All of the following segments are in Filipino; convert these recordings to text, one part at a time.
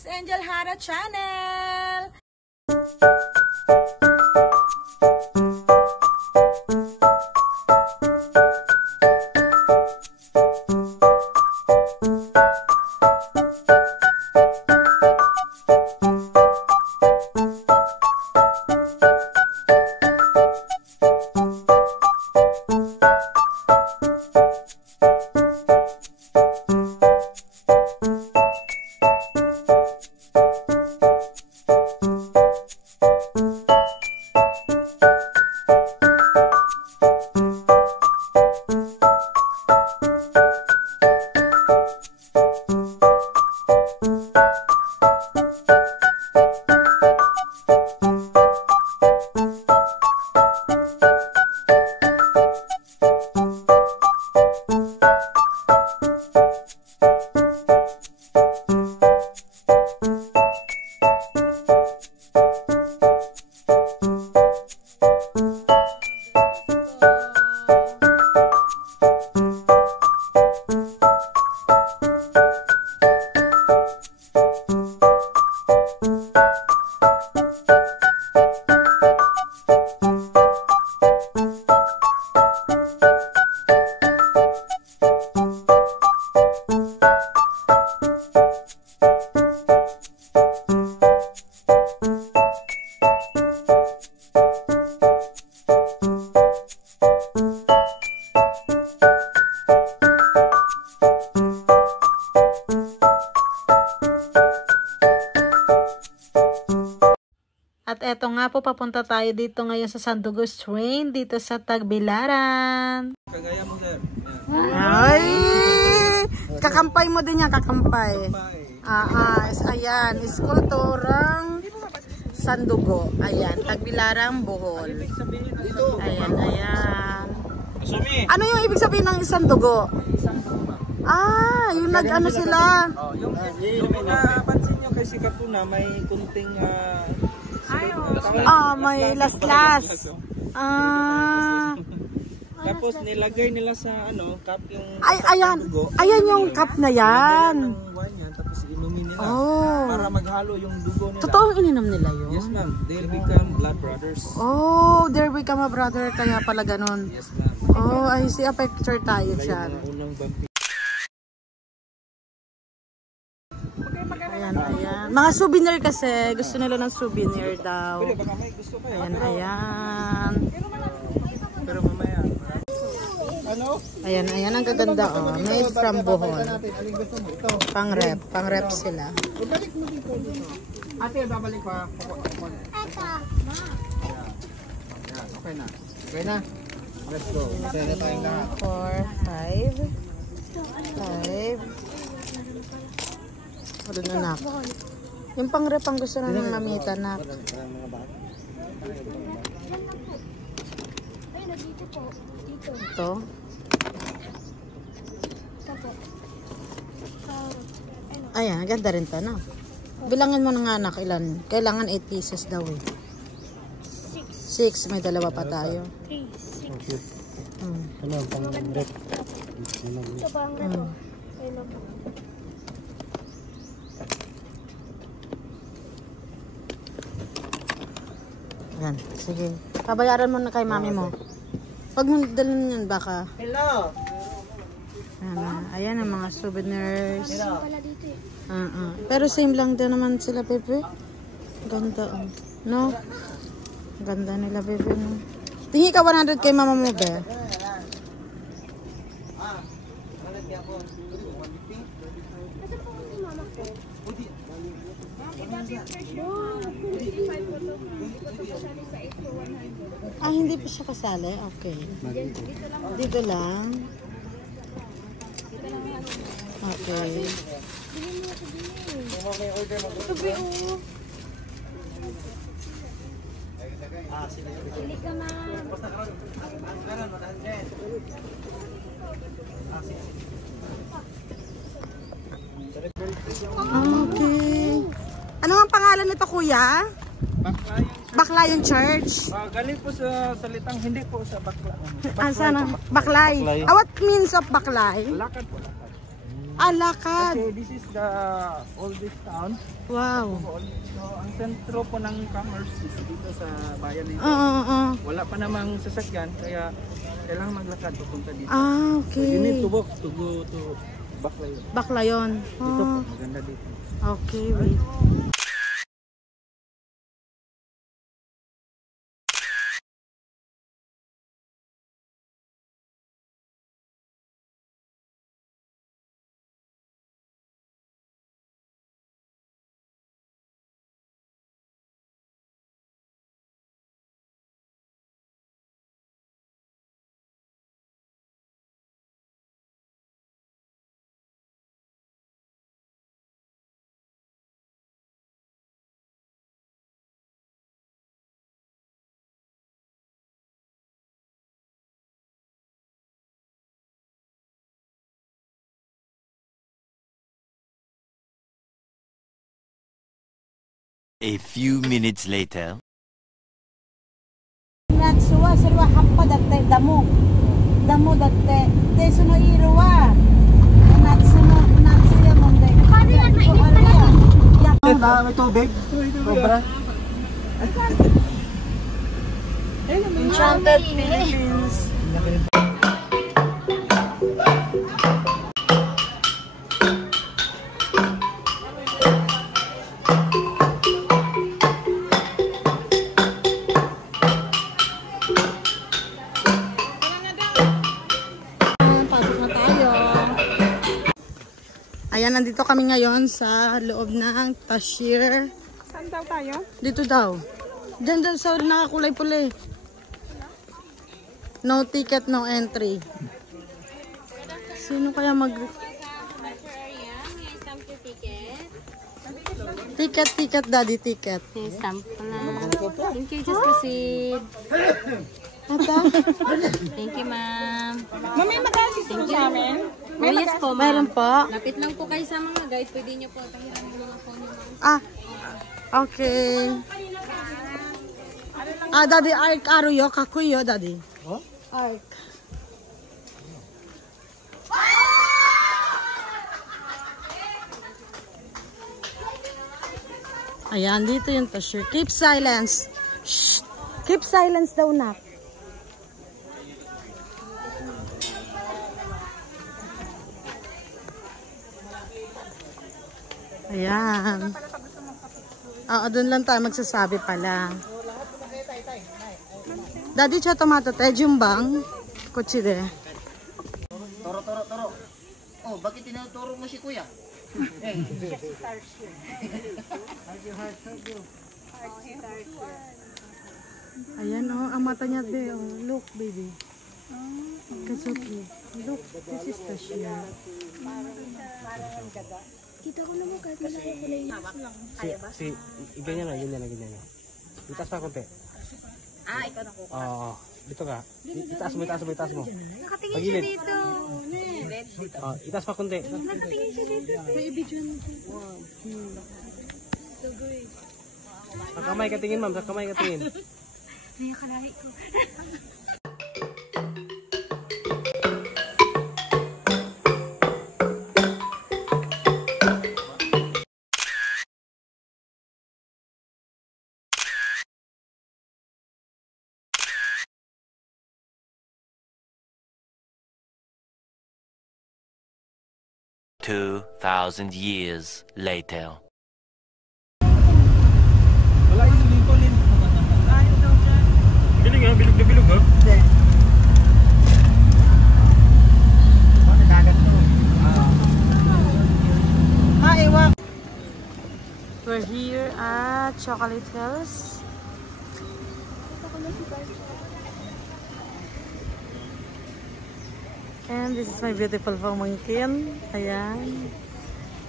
Miss Angel Hara Channel! At eto nga po, papunta tayo dito ngayon sa Sandugos Train, dito sa Tagbilaran. Kagaya mo, sir. Ay! Kakampay mo din yan, kakampay. Ayan, iskulturang Sandugo. Ayan, Tagbilaran, Bohol. Ayan, ayan. Ano yung ibig sabihin ng Sandugo? Yung nag-ano sila. Yung napansin nyo kay Sikap po na may kunting may las-las. Tapos nilagay nila sa cup yung ayan yung cup na yan. Tapos inumin nila para maghalo yung dugo nila. Totoong ininom nila yun? Yes ma'am, they'll become blood brothers. They'll become a brother, kaya pala ganun. Yes ma'am. I see a picture tayo dyan. Ayan. Mga souvenir kasi. Gusto nila ng souvenir daw. Baka may gusto kayo. Ayan. Pero mamaya. Ayan. Ang gaganda made from Bohol. Pang-rep sila. Ate, babalik pa. Okay na. Let's go. 4, 5. Doon anak. Yung pang-rep ang gusto na ng mamita na. Ito. Ayan, ganda rin ito, no? Bilangin mo ng anak, ilan? Kailangan 8 pieces daw eh. 6. May dalawa pa tayo. 3, 6. Ano, pang-rep? Ito pang-rep. Yan, sige. Pabayaran mo na kay mami mo. Pag mo dalhin yan baka. Hello! Ayan ang mga souvenirs. Wala dito eh. Pero same lang din naman sila, Pepe. Ganda, no? Ganda nila, Pepe, no? Tingin ka 100 kay mama mo, be? Hindi pa siya kasali? Okay. Dito lang? Okay. Hindi ka ma'am. Okay. Ano ang pangalan nito, kuya? Baklayan Church. Galing po sa salitang hindi po sa bakla. Sana? Baklay. What means of baklay? Lakad po. Lakad. Kasi this is the oldest town. Wow. So, ang sentro po ng commerce is dito sa bayan nito. Oo. Wala pa namang sasakyan, kaya kailangan maglakad papunta dito. Okay. So, you need to walk to go to Baclayon. Baclayon. Dito po, maganda dito. Okay, wait. A few minutes later. Natsuwa sarwa happa datte damo datte teso no iruwa natsuya monde. Paano yan? Mainit pala yan. May tubig. Sobra. Enchanted Philippines. Ayan, nandito kami ngayon sa loob ng cashier. Saan daw tayo? Dito daw. Diyan sa nakakulay pula eh. No ticket, no entry. Sino kaya mag... Ticket, daddy, ticket. May stamp na. Thank you, just proceed. Ata? Thank you, ma'am. Mami, mag-assist po sa amin. Oh, yes po, ma'am. Meron po. Lapit lang po kayo sa mga guide. Pwede nyo po tahiran yung mga phone nyo, ma'am. Okay. Daddy, arc aruyo, kakuyo, daddy. Oh? Arc. Ayan, dito yung cashier. Keep silence. Shh. Keep silence daw, nak. Ayan. Doon lang tayo magsasabi pala. Daddy, cho tomato te, jumbang. Kutside. Toro. Oh, bakit tinuturo mo si kuya? Ayan, ang mata niya, be. Look, baby. Katsuki. Look, this is cashier. Kita ko naman kahit malaki ko lang yun. Ganyan na. Itaas pa konti. Ikaw na ko. Oo. Dito ka. Itaas mo. Nakatingin siya dito. Itaas pa konti. Nakatingin siya dito. Sa kamay ka tingin, ma'am. Sa kamay ka tingin. May kalahi ko. $2,000 years later. Wala yung Lincoln. Biling ha, bilog na bilog ha. Ewa. We're here at Chocolate Hills. And this is my beautiful pamangkin. Ayan.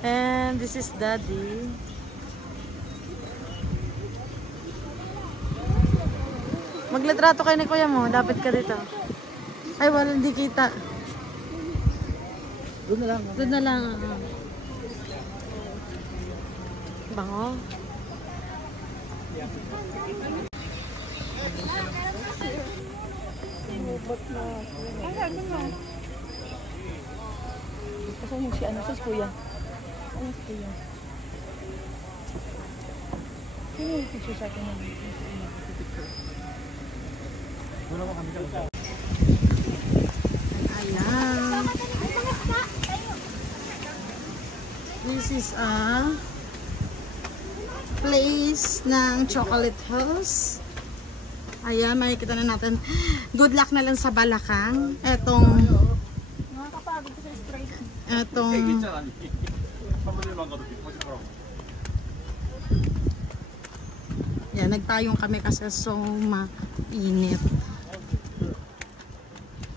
And this is Daddy. Maglitrato kayo ni kuya mo. Dapat ka dito. Ay, wala, hindi kita. Doon na lang. Bango. Kasi yung si ano, si kuya. Ano si kuya? Sino yung picture sa akin? Ayan. This is a place ng Chocolate Hills. Ayan, makikita na natin. Good luck na lang sa Balakang. Etong yan, nagpayong kami kasi so mainit.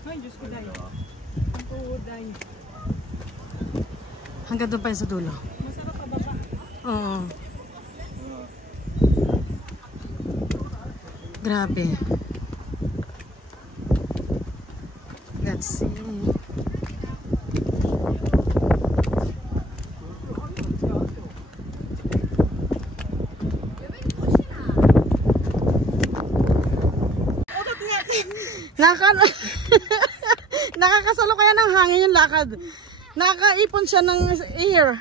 Ay, Diyos ko dayo. Ang tuhuday. Hanggang doon pa yun sa dulo. Masarap pa baba. Oo. Grabe. Let's see. Nakakasalo kaya ng hangin yung lakad. Nakakaipon siya ng air.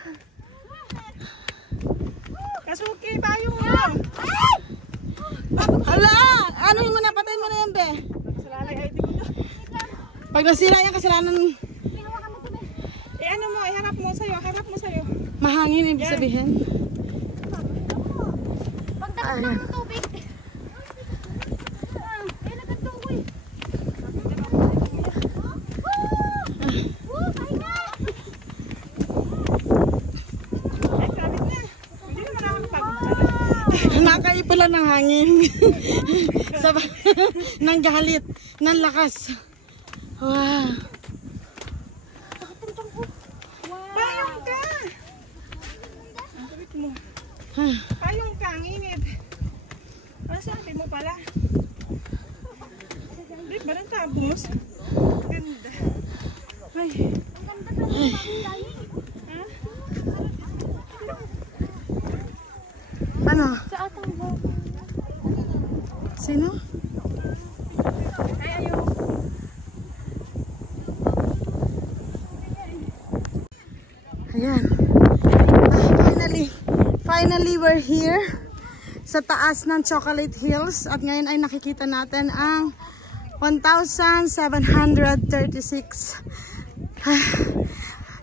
Kasuki tayo mo. Hala! Ano mo na? Patayin mo na yan, be. Salalay ID mo na. Pag nasira yan, kasalanan Ano mo, iharap mo sa'yo. Harap mo sa'yo. mahangin, ibig sabihin. Pagdating ng tubig. Ay, nagkatuloy. Ay, grabe na. Hindi naman ako pagod. Nakaipon lang ng hangin. Nang galit, nang lakas. Wow. Payong ka! Ang sabit mo. Payong ka, ang init. Ano sabi mo pala? Hindi ba nang tabos? Ganda. Ay. Ano? Sa atang bo. Sino? Ay, ayaw. Ayan. Finally we're here sa taas ng Chocolate Hills at ngayon ay nakikita natin ang 1,736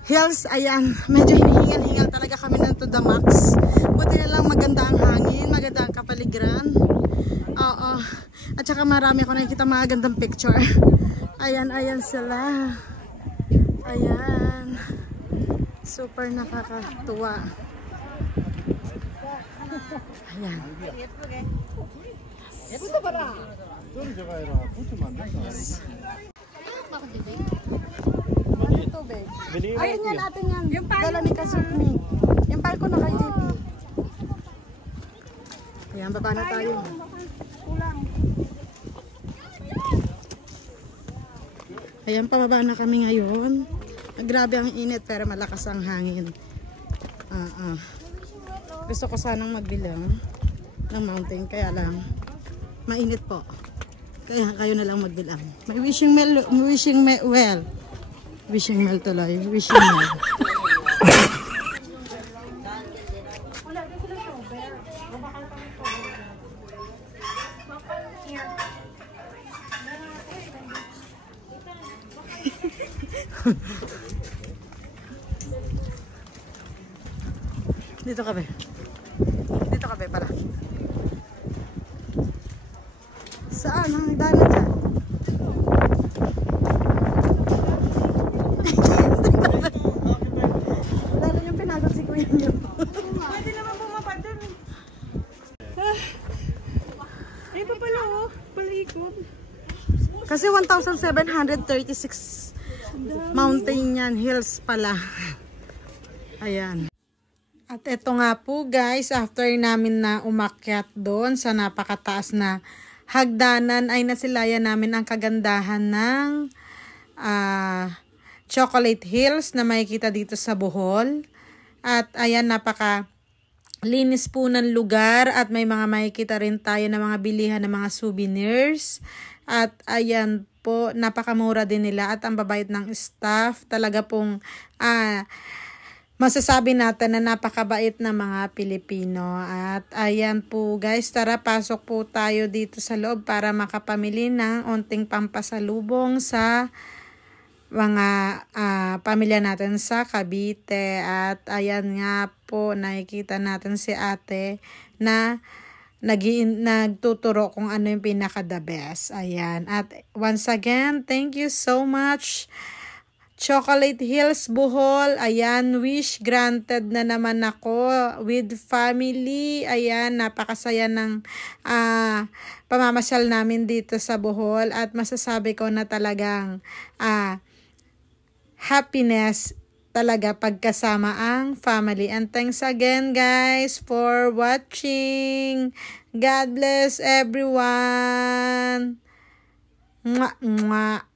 hills. Ayan, medyo hinihingal-hingal talaga kami ng to the max. Buti na lang maganda ang hangin, maganda ang kapaligiran. Oo. At saka marami ako nakikita mga gandang picture. Ayan, ayan sila. Ayan. Super nakakatuwa. Ayan. Ayun yan, atin yan. Yung dala ni Kasumi. Yung palko na kay JP. Ayan, baba na tayo. Ayan, pababa na kami ngayon. Grabe ang init pero malakas ang hangin. Gusto ko sanang magbilang ng mountain kaya lang mainit po. Kaya kayo na lang magbilang. May wishing well tuloy. Wishing well. Dito ka ba? Dito ka ba pala? Saan? Ang daanan dyan? Lalo yung pinagod si Kuya niyo. Pwede naman bumaba dun. Ay pa pala oh. Palikod. Kasi 1,736 mountain yan. Hills pala. Ayan. At eto nga po guys, after namin na umakyat doon sa napakataas na hagdanan ay nasilayan namin ang kagandahan ng Chocolate Hills na makikita dito sa Bohol. At ayan, napaka linis po ng lugar at may mga makikita rin tayo na mga bilihan ng mga souvenirs. At ayan po, napakamura din nila at ang babait ng staff. Talaga pong masasabi natin na napakabait na mga Pilipino. At ayan po guys, tara pasok po tayo dito sa loob para makapamili ng onting pampasalubong sa mga pamilya natin sa Cavite. At ayan nga po, nakikita natin si ate na nagtuturo kung ano yung pinaka the best. Ayan. At once again, thank you so much Chocolate Hills Bohol. Ayan, wish granted na naman ako with family. Ayan, napakasaya ng pamamasyal namin dito sa Bohol at masasabi ko na talagang happiness talaga pagkasama ang family. And thanks again guys for watching. God bless everyone. Mwah, mwah.